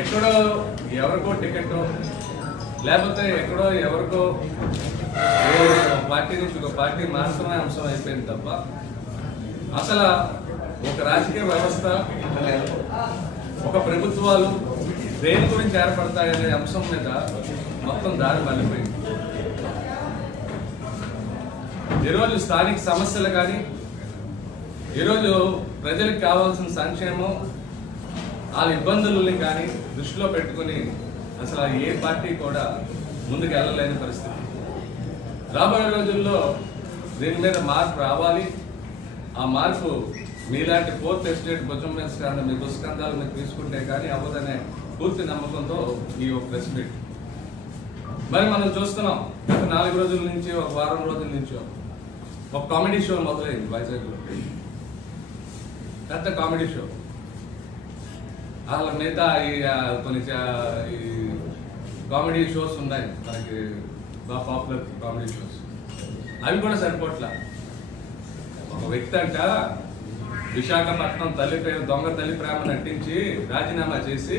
ఎక్కడో ఎవరికో టికెట్ లేకపోతే ఎక్కడో ఎవరికో పార్టీ నుంచి ఒక పార్టీ మాత్రమే అంశం అయిపోయింది తప్ప అసలు ఒక రాజకీయ వ్యవస్థ ఒక ప్రభుత్వాలు దేని గురించి ఏర్పడతాయనే అంశం మీద మొత్తం దారి మళ్ళీపోయింది. ఈరోజు స్థానిక సమస్యలు కానీ ఈరోజు ప్రజలకు కావాల్సిన సంక్షేమం వాళ్ళ ఇబ్బందులని కానీ దృష్టిలో పెట్టుకుని అసలు ఏ పార్టీ కూడా ముందుకు వెళ్ళలేని పరిస్థితి. రాబోయే రోజుల్లో దీని మీద మార్పు రావాలి. ఆ మార్పు మీలాంటి ఫోర్త్ ఎస్టేట్ భుజం మీద మీ దుష్కంధాలు మీరు తీసుకుంటే కానీ అవ్వదనే పూర్తి నమ్మకంతో ఈ ఒక ప్రెస్ మీట్. మరి మనం చూస్తున్నాం గత 4 రోజుల నుంచి ఒక వారం రోజుల నుంచి ఒక కామెడీ షో మొదలైంది వైజాగ్లో. పెద్ద కామెడీ షో. వాళ్ళ మిగతా కొన్ని ఈ కామెడీ షోస్ ఉన్నాయి మనకి బాగా పాపులర్ కామెడీ షోస్, అవి కూడా సరిపోట్లా. ఒక వ్యక్తి అంట విశాఖపట్నం దొంగ తల్లి ప్రేమ నటించి రాజీనామా చేసి,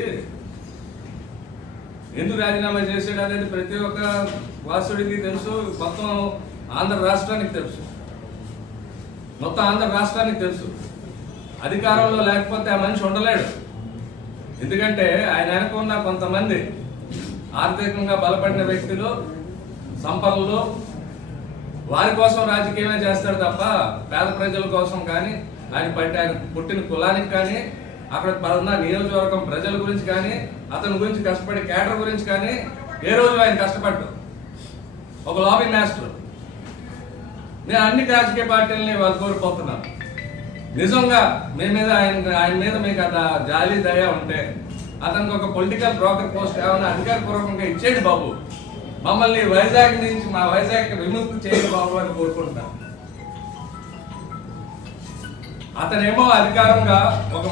ఎందుకు రాజీనామా చేసాడు అనేది ప్రతి ఒక్క వాసుడికి తెలుసు, మొత్తం ఆంధ్ర రాష్ట్రానికి తెలుసు, మొత్తం ఆంధ్ర రాష్ట్రానికి తెలుసు. అధికారంలో లేకపోతే ఆ మనిషి ఉండలేడు. ఎందుకంటే ఆయన వెనక ఉన్న కొంతమంది ఆర్థికంగా బలపడిన వ్యక్తులు, సంపన్నులు, వారి కోసం రాజకీయమే చేస్తాడు తప్ప పేద ప్రజల కోసం కానీ ఆయన పుట్టిన కులానికి కానీ అక్కడ ఉన్న నియోజకవర్గం ప్రజల గురించి కానీ అతని గురించి కష్టపడే కేడర్ గురించి కానీ ఏ రోజు ఆయన కష్టపడ్డాడు. ఒక లాబీ మాస్టర్. నేను అన్ని రాజకీయ పార్టీలని వాళ్ళు కోల్పోతున్నాను. నిజంగా మీ మీద ఆయన మీద మీకు అంత జాలి దయ ఉంటే అతనికి ఒక పొలిటికల్ బ్రోకర్ పోస్ట్ ఏమైనా అధికారపూర్వకంగా ఇచ్చేయండి బాబు, మమ్మల్ని వైజాగ్ నుంచి మా వైజాగ్ విముక్తి చేయండి బాబు అని కోరుకుంటున్నాను. అతనేమో అధికారంగా ఒక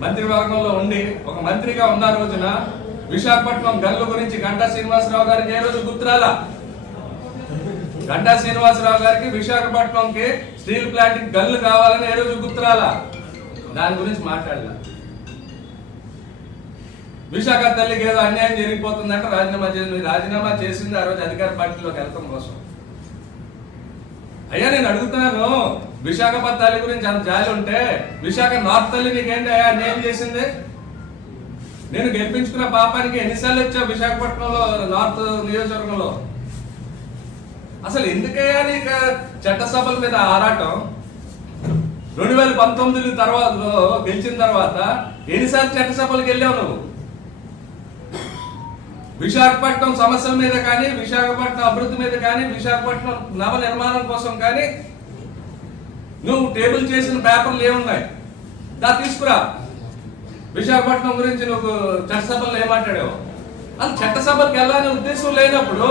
మంత్రివర్గంలో ఉండి ఒక మంత్రిగా ఉన్న రోజున విశాఖపట్నం గల్లు గురించి గంటా శ్రీనివాసరావు గారికి ఏ రోజు గుర్తురాలా? గంటా శ్రీనివాసరావు గారికి విశాఖపట్నంకి స్టీల్ ప్లాంట్ గల్లు కావాలని ఏ రోజు గుర్తురాలా? దాని గురించి మాట్లాడలా. విశాఖ తల్లికి ఏదో అన్యాయం జరిగిపోతుందంటే రాజీనామా చేసింది ఆ రోజు అధికార పార్టీలోకి వెళ్ళటం కోసం. అయ్యా నేను అడుగుతున్నాను, విశాఖపట్నం తల్లి గురించి అంత జాలి ఉంటే విశాఖ నార్త్ తల్లి నీకేంటి అయ్యా అన్యాయం చేసింది? నేను గెలిపించుకున్న పాపానికి ఎన్నిసార్లు వచ్చావు విశాఖపట్నంలో నార్త్ నియోజకవర్గంలో? అసలు ఎందుకయ్యా నీకు చట్టసభల మీద ఆరాటం? 2019 తర్వాత గెలిచిన తర్వాత ఎన్నిసార్లు చట్టసభలకు వెళ్ళావు నువ్వు? విశాఖపట్నం సమస్యల మీద కానీ, విశాఖపట్నం అభివృద్ధి మీద కానీ, విశాఖపట్నం నవ నిర్మాణం కోసం కానీ నువ్వు టేబుల్ చేసిన పేపర్లు ఏమున్నాయి దా తీసుకురా. విశాఖపట్నం గురించి నువ్వు చట్టసభల్లో ఏమాట్లాడావు? అది చట్టసభలకు వెళ్ళాలనే ఉద్దేశం లేనప్పుడు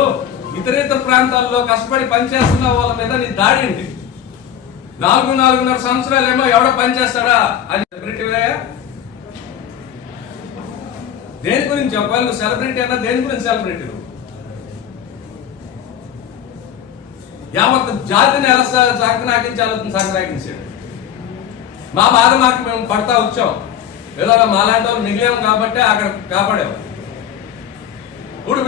ఇతర ప్రాంతాల్లో కష్టపడి పనిచేస్తున్న వాళ్ళ మీద నీ దాడి ఏంటి? 4.5 సంవత్సరాలు ఏమో ఎవడో పనిచేస్తాడా అది సెలబ్రిటీవే? దేని గురించి? ఒకవేళ నువ్వు సెలబ్రిటీ అన్నా దేని గురించి సెలబ్రిటీ? నువ్వు యావత్ జాతిని ఎలా సంక్రాకించాడు. మా బాధ మాకు మేము పడతా వచ్చాం, ఏదో మాలాంటి వాళ్ళు మిగిలాము కాబట్టి అక్కడ కాపాడాము. ఇప్పుడు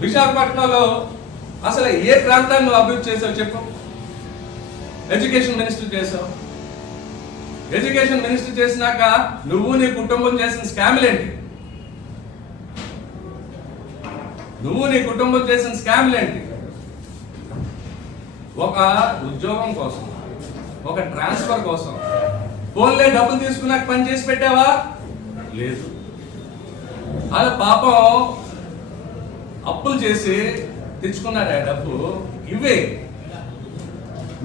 విశాఖపట్నంలో అసలు ఏ ప్రాంతాన్ని నువ్వు అభివృద్ధి చేసావు చెప్పు? ఎడ్యుకేషన్ మినిస్టర్ చేసావు. ఎడ్యుకేషన్ మినిస్టర్ చేసినాక నువ్వు నీ కుటుంబం చేసిన స్కామ్లేంటి? ఒక ఉద్యోగం కోసం, ఒక ట్రాన్స్ఫర్ కోసం ఫోన్లే డబ్బులు తీసుకున్నాక పని చేసి పెట్టావా? లేదు. అలా పాపం అప్పులు చేసి తెచ్చుకున్నాడు ఆ డబ్బు. ఇవే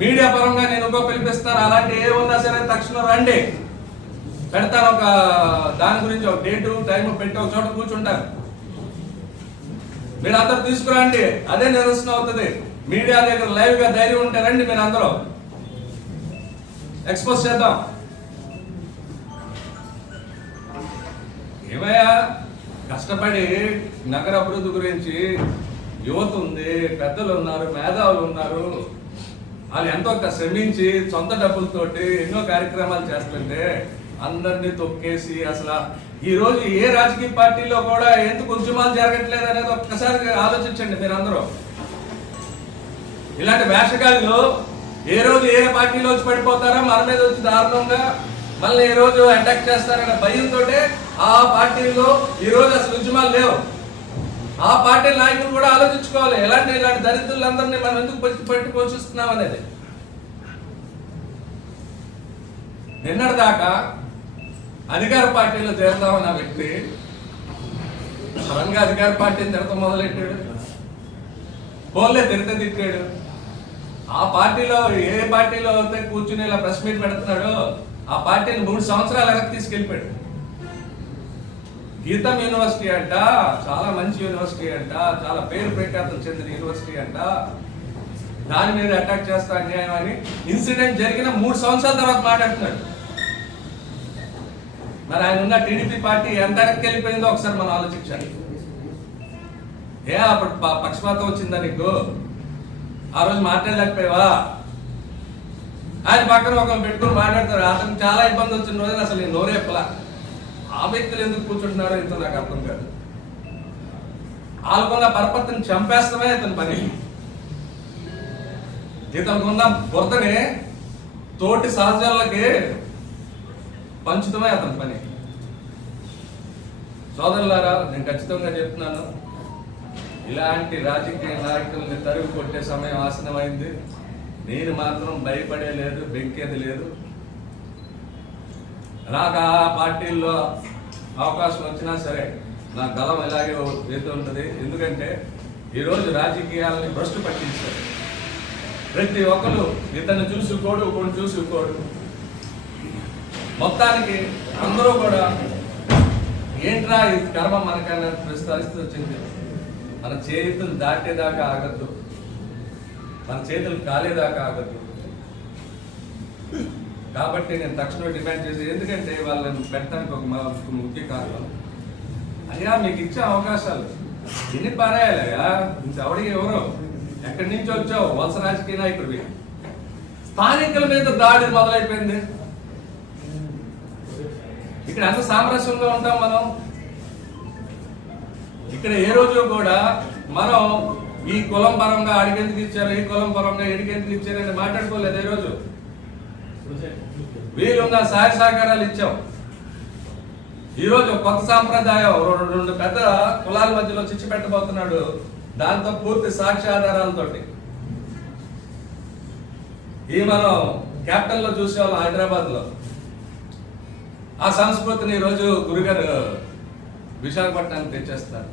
మీడియా పరంగా నేను పిలిపిస్తాను, అలాంటి ఏ ఉన్నా సరే తక్షణం రండి, పెడతాను. ఒక దాని గురించి ఒక డేటు టైం పెట్టి ఒక చోట కూర్చుంటాను, మీరు అందరూ తీసుకురండి. అదే నిరసన అవుతుంది. మీడియా దగ్గర లైవ్ గా ధైర్యం ఉంటే రండి, మీరు అందరూ ఎక్స్పోజ్ చేద్దాం. ఏమయ్యా కష్టపడి నగర అభివృద్ధి గురించి యువత ఉంది, పెద్దలు ఉన్నారు, మేధావులు ఉన్నారు, వాళ్ళు ఎంతో శ్రమించి సొంత డబ్బులతోటి ఎన్నో కార్యక్రమాలు చేస్తుంటే అందరినీ తొక్కేసి అసలు ఈ రోజు ఏ రాజకీయ పార్టీలో కూడా ఎందుకు ఉద్యమాలు జరగట్లేదు అనేది ఒక్కసారి ఆలోచించండి మీరు అందరూ. ఇలాంటి వేషగాళ్ళు ఏ రోజు ఏ పార్టీలో వచ్చి పడిపోతారో మన మీద వచ్చి దారుణంగా మళ్ళీ ఏ రోజు అటాక్ చేస్తారనే భయంతో ఆ పార్టీలో ఈ రోజు అసలు ఉద్యమాలు లేవు. ఆ పార్టీ నాయకులు కూడా ఆలోచించుకోవాలి ఇలాంటి దరిద్రులందరినీ మనం ఎందుకు పట్టి పోషిస్తున్నాం అనేది. నిన్నటిదాకా అధికార పార్టీలో చేరుదామన్న వ్యక్తి సడన్గా అధికార పార్టీని తిడత మొదలెట్టాడు. పోన్లే తిట్టాడు. ఆ పార్టీలో ఏ పార్టీలో అయితే కూర్చుని ఇలా ప్రెస్ మీట్ పెడుతున్నాడో ఆ పార్టీని 3 సంవత్సరాల వెనక్కి తీసుకెళ్ళిపోయాడు. గీతం యూనివర్సిటీ అంట, చాలా మంచి యూనివర్సిటీ అంట, చాలా పేరు ప్రఖ్యాతం చెందిన యూనివర్సిటీ అంట, దాని మీద అటాక్ చేస్తా అన్యాయం అని ఇన్సిడెంట్ జరిగిన 3 సంవత్సరాల తర్వాత మాట్లాడుతున్నాడు. మరి ఆయన ఉన్న టీడీపీ పార్టీ ఎంత వెనక్కి వెళ్ళిపోయిందో ఒకసారి మనం ఆలోచించాలి. అప్పుడు పక్షపాతం వచ్చిందా నీకు? ఆ రోజు మాట్లాడలేకపోయావా? ఆయన పక్కన ఒకరు పెట్టుకుని మాట్లాడతారు. అతనికి చాలా ఇబ్బంది వచ్చిన రోజున అసలు నేను నోరేపలా. ఆ వ్యక్తులు ఎందుకు కూర్చుంటున్నారో ఇంత నాకు అర్థం కాదు. వాళ్ళకున్న పరపతిని చంపేస్తామే ఇతని పని. ఇతనుకున్న బురదని తోటి సహజాలకి పంచుతమే అతని పని. సోదరులారా, నేను ఖచ్చితంగా చెప్తున్నాను, ఇలాంటి రాజకీయ నాయకుల్ని తరిగి కొట్టే సమయం ఆసనమైంది. నేను మాత్రం భయపడే లేదు, బెంకేది లేదు. నాకు ఆ పార్టీల్లో అవకాశం వచ్చినా సరే నా గలం ఇలాగే వేస్తూ ఉంటుంది. ఎందుకంటే ఈరోజు రాజకీయాలని భ్రష్టు పట్టించారు. ప్రతి ఒక్కరు ఇతన్ని చూసుకోడు, ఒకటి చూసుకోడు. మొత్తానికి అందరూ కూడా ఏంట్రా ఈ కర్మ మనకన్నా పరిస్థితి వచ్చింది. మన చేతులు దాటేదాకా ఆగద్దు, మన చేతులు కాలేదాకా ఆగద్దు. కాబట్టి నేను తక్షణం డిమాండ్ చేసి, ఎందుకంటే వాళ్ళని పెట్టడానికి ఒక ముఖ్య కారణం, అయ్యా మీకు ఇచ్చే అవకాశాలు ఎన్ని పారాయాలయ్యా? ఇంకెవడికి ఎవరో ఎక్కడి నుంచి వచ్చావు? వలస రాజకీయ నాయకుడివి. స్థానికుల మీద దాడి మొదలైపోయింది. ఇక్కడ ఎంత సామరస్యంగా ఉంటాం మనం. ఇక్కడ ఏ రోజు కూడా మనం ఈ కులం పరంగా అడిగెందుకు ఇచ్చారు, ఈ కులం పరంగా ఎడిగెందుకు ఇచ్చారని మాట్లాడుకోలేదు. ఏ రోజు వీలున్న సహాయ సహకారాలు ఇచ్చాం. ఈరోజు కొత్త సాంప్రదాయం 2 పెద్ద కులాల మధ్యలో చిచ్చు పెట్టబోతున్నాడు. దాంతో పూర్తి సాక్ష్యాధారాలతో ఈ మనం క్యాపిటల్ లో చూసేవాళ్ళం హైదరాబాద్ లో. ఆ సంస్కృతిని ఈరోజు గురుగారు విశాఖపట్నానికి తెచ్చేస్తారు.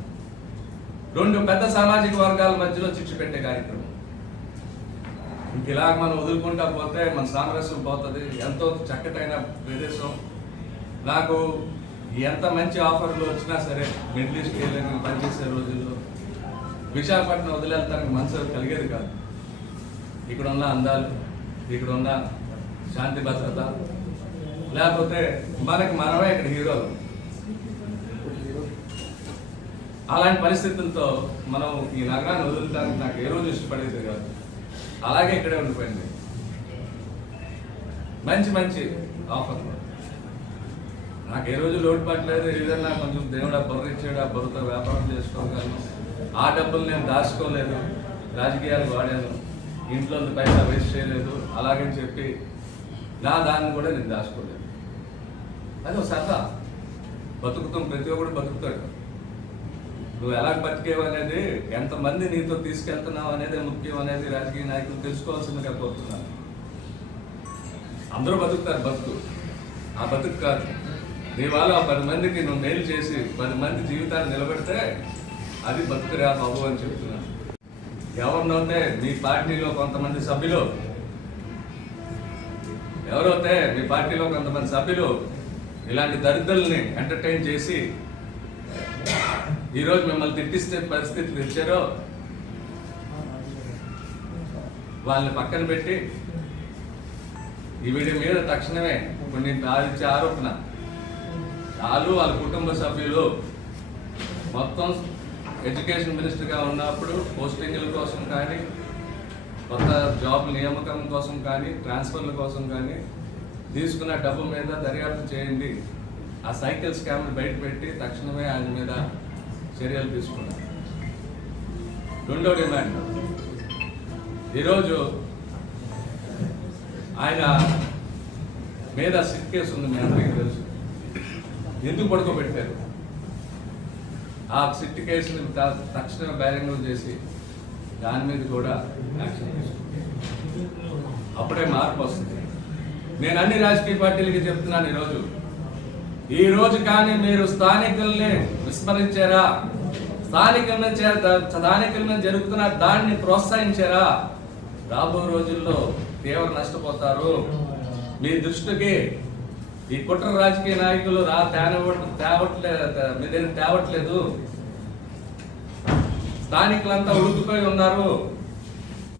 2 పెద్ద సామాజిక వర్గాల మధ్యలో చిచ్చు పెట్టే కార్యక్రమం. ఇంకిలాగ మనం వదులుకుంటా పోతే మన సామరస్యం పోతుంది. ఎంతో చక్కటైన ప్రదేశం. నాకు ఎంత మంచి ఆఫర్లు వచ్చినా సరే మిడిల్ ఈస్ట్కి వెళ్ళి నేను పనిచేసే రోజుల్లో విశాఖపట్నం వదిలేస్తానికి మనసు కలిగేది కాదు. ఇక్కడ ఉన్న అందాలు, ఇక్కడ ఉన్న శాంతి భద్రత, లేకపోతే మనకి మనమే ఇక్కడ హీరోలు. అలాంటి పరిస్థితులతో మనం ఈ నగరాన్ని వదులుతానికి నాకు ఏ రోజు ఇష్టపడేది కాదు. అలాగే ఇక్కడే ఉండిపోయింది. మంచి మంచి ఆఫర్లు నాకు ఏ రోజు లోటుపాటు లేదు. ఏదన్నా కొంచెం దేవుడు బుర్ర ఇచ్చాడు, ఆ బుర్రతో వ్యాపారం చేసుకోగలను. ఆ డబ్బులు నేను దాచుకోలేదు, రాజకీయాలు వాడాను, ఇంట్లో పైసా వేస్ట్ చేయలేదు. అలాగని చెప్పి నా దాన్ని కూడా నేను దాచుకోలేదు. అది ఒక సరదా. బతుకుతాం, ప్రతి ఒక్కడు బతుకుతాడు. నువ్వు ఎలా బతికేవు అనేది, ఎంతమంది నీతో తీసుకెళ్తున్నావు అనేది ముఖ్యం అనేది రాజకీయ నాయకులు తెలుసుకోవాల్సిందిగా కోరుతున్నాను. అందరూ బతుకుతారు, బతుకు ఆ బతుకు కాదు. నీ వల్ల 10 మందికి నువ్వు మేలు చేసి 10 మంది జీవితాన్ని నిలబెడితే అది బతుకురా బాబు అని చెప్తున్నాను. ఎవరినైతే మీ పార్టీలో కొంతమంది సభ్యులు, ఎవరైతే మీ పార్టీలో కొంతమంది సభ్యులు ఇలాంటి దరిద్రుల్ని ఎంటర్టైన్ చేసి ఈరోజు మిమ్మల్ని తిట్టిస్తే పరిస్థితి తెచ్చారో వాళ్ళని పక్కన పెట్టి ఈ వీడి మీద తక్షణమే కొన్ని ఆదిత్య ఆరోపణ వాళ్ళు వాళ్ళ కుటుంబ సభ్యులు మొత్తం ఎడ్యుకేషన్ మినిస్టర్గా ఉన్నప్పుడు పోస్టింగ్ల కోసం కానీ, కొత్త జాబ్ నియామకం కోసం కానీ, ట్రాన్స్ఫర్ల కోసం కానీ తీసుకున్న డబ్బు మీద దర్యాప్తు చేయండి. ఆ సైకిల్ స్కామ్ని బయట పెట్టి తక్షణమే ఆయన మీద చర్యలు తీసుకున్నారు. రెండో డిమాండ్, ఈరోజు ఆయన మీద సిట్ కేసు ఉంది, మీ అందరికీ తెలుసు. ఎందుకు పడుకోబెట్టారు? ఆ సిట్ కేసుని తక్షణమే బహిరంగం చేసి దాని మీద కూడా యాక్షన్ తీసుకుంటారు. అప్పుడే మార్పు వస్తుంది. నేను అన్ని రాజకీయ పార్టీలకి చెప్తున్నాను, ఈ రోజు కానీ మీరు స్థానికుల్ని విస్మరించారా, స్థానికుల మీద జరుగుతున్న దాన్ని ప్రోత్సహించారా, రాబో రోజుల్లో తీవ్ర నష్టపోతారు. మీ దృష్టికి ఈ కుట్ర రాజకీయ నాయకులు తేవట్లేదు. స్థానికులంతా ఉడికిపోయి ఉన్నారు.